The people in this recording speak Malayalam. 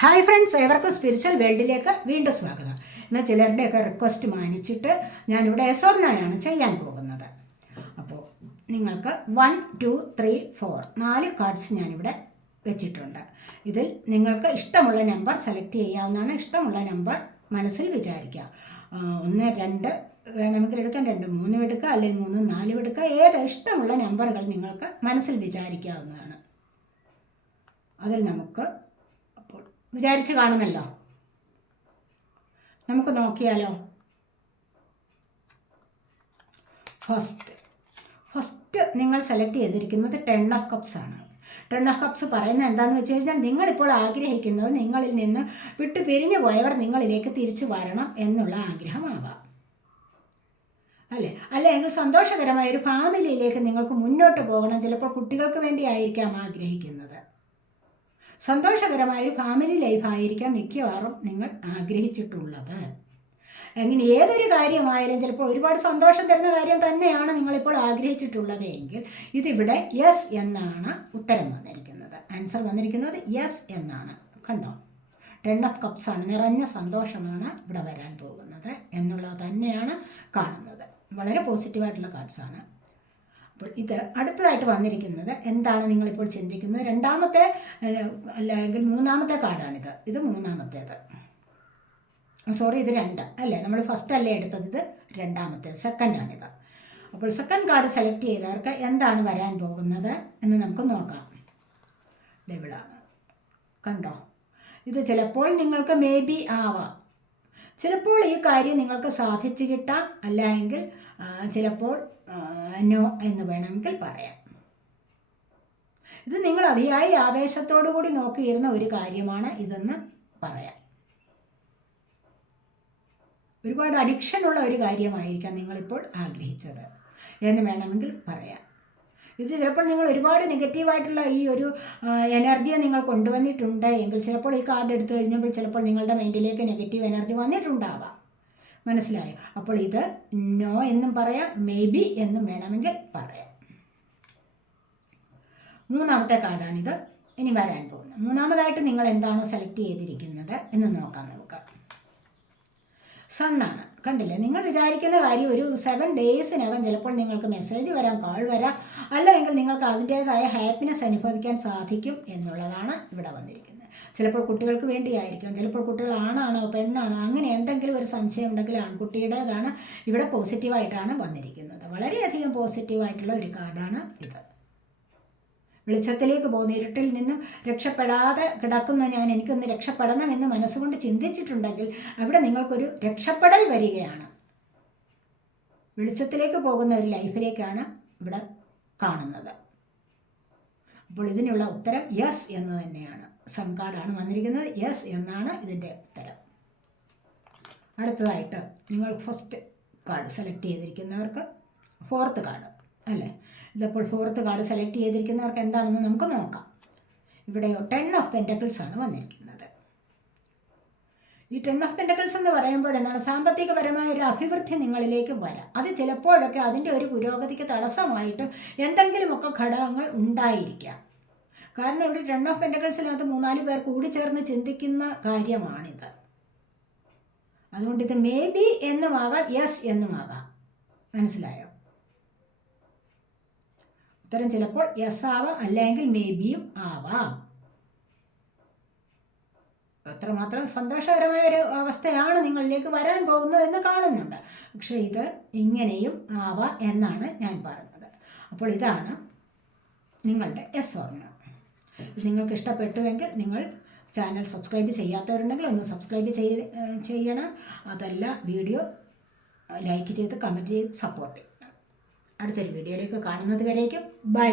ഹായ് ഫ്രണ്ട്സ്, ഏവർക്കും സ്പിരിച്വൽ വേൾഡിലേക്ക് വീണ്ടും സ്വാഗതം. എന്നാൽ ചിലരുടെയൊക്കെ റിക്വസ്റ്റ് മാനിച്ചിട്ട് ഞാനിവിടെ എസോർണയാണ് ചെയ്യാൻ പോകുന്നത്. അപ്പോൾ നിങ്ങൾക്ക് 1, 2, 3, 4 4 കാർഡ്സ് ഞാനിവിടെ വെച്ചിട്ടുണ്ട്. ഇതിൽ നിങ്ങൾക്ക് ഇഷ്ടമുള്ള നമ്പർ സെലക്ട് ചെയ്യാവുന്നതാണ്. ഇഷ്ടമുള്ള നമ്പർ മനസ്സിൽ വിചാരിക്കുക. 1, 2 വേണമെങ്കിൽ എടുക്കാം, 2, 3 എടുക്കുക, അല്ലെങ്കിൽ 3, 4 എടുക്കുക. ഏത് ഇഷ്ടമുള്ള നമ്പറുകൾ നിങ്ങൾക്ക് മനസ്സിൽ വിചാരിക്കാവുന്നതാണ്. അതിൽ നമുക്ക് വിചാരിച്ച് കാണുമല്ലോ, നമുക്ക് നോക്കിയാലോ. ഫസ്റ്റ് നിങ്ങൾ സെലക്ട് ചെയ്തിരിക്കുന്നത് 10 ഓഫ് കപ്സ് ആണ്. 10 ഓഫ് കപ്സ് പറയുന്നത് എന്താണെന്ന് വെച്ച് കഴിഞ്ഞാൽ, നിങ്ങളിപ്പോൾ ആഗ്രഹിക്കുന്നത് നിങ്ങളിൽ നിന്ന് വിട്ടു പിരിഞ്ഞു പോയവർ നിങ്ങളിലേക്ക് തിരിച്ചു വരണം എന്നുള്ള ആഗ്രഹമാവാം, അല്ലേ? അല്ലെങ്കിൽ സന്തോഷകരമായ ഒരു ഫാമിലിയിലേക്ക് നിങ്ങൾക്ക് മുന്നോട്ട് പോകണം. ചിലപ്പോൾ കുട്ടികൾക്ക് വേണ്ടി ആയിരിക്കാം ആഗ്രഹിക്കുന്നത്. സന്തോഷകരമായൊരു ഫാമിലി ലൈഫായിരിക്കാം മിക്കവാറും നിങ്ങൾ ആഗ്രഹിച്ചിട്ടുള്ളത്. അങ്ങനെ ഏതൊരു കാര്യമായാലും ചിലപ്പോൾ ഒരുപാട് സന്തോഷം തരുന്ന കാര്യം തന്നെയാണ് നിങ്ങളിപ്പോൾ ആഗ്രഹിച്ചിട്ടുള്ളത് എങ്കിൽ ഇതിവിടെ യെസ് എന്നാണ് ഉത്തരം വന്നിരിക്കുന്നത്. ആൻസർ വന്നിരിക്കുന്നത് യെസ് എന്നാണ്. കണ്ടോ, 10 ഓഫ് കപ്സ് ആണ്. നിറഞ്ഞ സന്തോഷമാണ് ഇവിടെ വരാൻ പോകുന്നത് എന്നുള്ളത് തന്നെയാണ് കാണുന്നത്. വളരെ പോസിറ്റീവായിട്ടുള്ള കാർഡ്സാണ്. അപ്പോൾ ഇത് അടുത്തതായിട്ട് വന്നിരിക്കുന്നത് എന്താണ് നിങ്ങളിപ്പോൾ ചിന്തിക്കുന്നത്? രണ്ടാമത്തെ അല്ലെങ്കിൽ മൂന്നാമത്തെ കാർഡാണിത്. ഇത് മൂന്നാമത്തേത്, സോറി, ഇത് 2 അല്ലേ? നമ്മൾ ഫസ്റ്റ് അല്ലേ എടുത്തത്, ഇത് രണ്ടാമത്തേത്, സെക്കൻഡാണിത്. അപ്പോൾ സെക്കൻഡ് കാർഡ് സെലക്ട് ചെയ്തവർക്ക് എന്താണ് വരാൻ പോകുന്നത് എന്ന് നമുക്ക് നോക്കാം. ഡെവിളാണ്. കണ്ടോ, ഇത് ചിലപ്പോൾ നിങ്ങൾക്ക് മേ ബി ആവാം. ചിലപ്പോൾ ഈ കാര്യം നിങ്ങൾക്ക് സാധിച്ചു കിട്ടാം, അല്ലെങ്കിൽ ചിലപ്പോൾ നോ എന്ന് വേണമെങ്കിൽ പറയാം. ഇത് നിങ്ങൾ അതിയായി ആവേശത്തോടു കൂടി നോക്കിയിരുന്ന ഒരു കാര്യമാണ് ഇതെന്ന് പറയാം. ഒരുപാട് അഡിക്ഷനുള്ള ഒരു കാര്യമായിരിക്കാം നിങ്ങളിപ്പോൾ ആഗ്രഹിച്ചത് എന്ന് വേണമെങ്കിൽ പറയാം. ഇത് ചിലപ്പോൾ നിങ്ങൾ ഒരുപാട് നെഗറ്റീവായിട്ടുള്ള ഈ ഒരു എനർജിയെ നിങ്ങൾ കൊണ്ടുവന്നിട്ടുണ്ട് എങ്കിൽ ചിലപ്പോൾ ഈ കാർഡ് എടുത്തു കഴിഞ്ഞപ്പോൾ ചിലപ്പോൾ നിങ്ങളുടെ മൈൻഡിലേക്ക് നെഗറ്റീവ് എനർജി വന്നിട്ടുണ്ടാവാം. മനസ്സിലായോ? അപ്പോൾ ഇത് നോ എന്നും പറയാം, മേ ബി എന്നും വേണമെങ്കിൽ പറയാം. മൂന്നാമത്തെ കാർഡാണിത്. ഇനി വരാൻ പോകുന്നത് മൂന്നാമതായിട്ട് നിങ്ങൾ എന്താണോ സെലക്ട് ചെയ്തിരിക്കുന്നത് എന്ന് നോക്കാം നമുക്ക്. സണ്ണാണ്. കണ്ടില്ലേ, നിങ്ങൾ വിചാരിക്കുന്ന കാര്യം ഒരു 7 ഡേയ്സിനകം ചിലപ്പോൾ നിങ്ങൾക്ക് മെസ്സേജ് വരാം, കോൾ വരാം, അല്ലെങ്കിൽ നിങ്ങൾക്ക് അതിൻ്റേതായ ഹാപ്പിനെസ് അനുഭവിക്കാൻ സാധിക്കും എന്നുള്ളതാണ് ഇവിടെ വന്നിരിക്കുന്നത്. ചിലപ്പോൾ കുട്ടികൾക്ക് വേണ്ടിയായിരിക്കും, ചിലപ്പോൾ കുട്ടികൾ ആണാണോ പെണ്ണാണോ അങ്ങനെ എന്തെങ്കിലും ഒരു സംശയം ഉണ്ടെങ്കിൽ ആൺകുട്ടിയുടേതാണ് ഇവിടെ പോസിറ്റീവായിട്ടാണ് വന്നിരിക്കുന്നത്. വളരെയധികം പോസിറ്റീവായിട്ടുള്ള ഒരു കാർഡാണ് ഇത്. വെളിച്ചത്തിലേക്ക് പോകുന്ന, ഇരുട്ടിൽ നിന്നും രക്ഷപ്പെടാതെ കിടക്കുന്ന എനിക്കൊന്ന് രക്ഷപ്പെടണം എന്ന് മനസ്സുകൊണ്ട് ചിന്തിച്ചിട്ടുണ്ടെങ്കിൽ അവിടെ നിങ്ങൾക്കൊരു രക്ഷപ്പെടൽ വരികയാണ്. വെളിച്ചത്തിലേക്ക് പോകുന്ന ഒരു ലൈഫിലേക്കാണ് ഇവിടെ കാണുന്നത്. അപ്പോൾ ഇതിനുള്ള ഉത്തരം യെസ് എന്ന് തന്നെയാണ്. സൺ കാർഡാണ് വന്നിരിക്കുന്നത്. യെസ് എന്നാണ് ഇതിൻ്റെ ഉത്തരം. അടുത്തതായിട്ട് നിങ്ങൾ ഫസ്റ്റ് കാർഡ് സെലക്ട് ചെയ്തിരിക്കുന്നവർക്ക് 4th കാർഡ് അല്ലേ? ഇതിപ്പോൾ 4th കാർഡ് സെലക്ട് ചെയ്തിരിക്കുന്നവർക്ക് എന്താണെന്ന് നമുക്ക് നോക്കാം. ഇവിടെയോ 10 ഓഫ് പെൻറ്റക്കിൾസ് ആണ് വന്നിരിക്കുന്നത്. ഈ 10 ഓഫ് പെൻറ്റക്കിൾസ് എന്ന് പറയുമ്പോൾ എന്താണ്, സാമ്പത്തികപരമായ ഒരു അഭിവൃദ്ധി നിങ്ങളിലേക്ക് വരാം. അത് ചിലപ്പോഴൊക്കെ അതിൻ്റെ ഒരു പുരോഗതിക്ക് തടസ്സമായിട്ടും എന്തെങ്കിലുമൊക്കെ ഘടകങ്ങൾ ഉണ്ടായിരിക്കാം. കാരണം ഇവിടെ 10 ഓഫ് പെൻറ്റക്കിൾസിനകത്ത് 3-4 പേർ കൂടി ചേർന്ന് ചിന്തിക്കുന്ന കാര്യമാണിത്. അതുകൊണ്ട് ഇത് മേ ബി എന്നുമാകാം, യെസ് എന്നുമാകാം. മനസ്സിലായോ? ഉത്തരം ചിലപ്പോൾ യെസ് ആവാം, അല്ലെങ്കിൽ മേ ബിയും ആവാം. അത്രമാത്രം സന്തോഷകരമായ ഒരു അവസ്ഥയാണ് നിങ്ങളിലേക്ക് വരാൻ പോകുന്നതെന്ന് കാണുന്നുണ്ട്. പക്ഷേ ഇത് ഇങ്ങനെയും ആവാം എന്നാണ് ഞാൻ പറഞ്ഞത്. അപ്പോൾ ഇതാണ് നിങ്ങളുടെ യെസ് ഓർ നോ. നിങ്ങൾക്ക് ഇഷ്ടപ്പെട്ടുവെങ്കിൽ നിങ്ങൾ ചാനൽ സബ്സ്ക്രൈബ് ചെയ്യാത്തവരുണ്ടെങ്കിൽ ഒന്ന് സബ്സ്ക്രൈബ് ചെയ്യണം. അതല്ല, വീഡിയോ ലൈക്ക് ചെയ്ത് കമൻറ്റ് ചെയ്ത് സപ്പോർട്ട് ചെയ്യണം. അടുത്തൊരു വീഡിയോയിലേക്ക് കാണുന്നത് വരേക്കും ബൈ.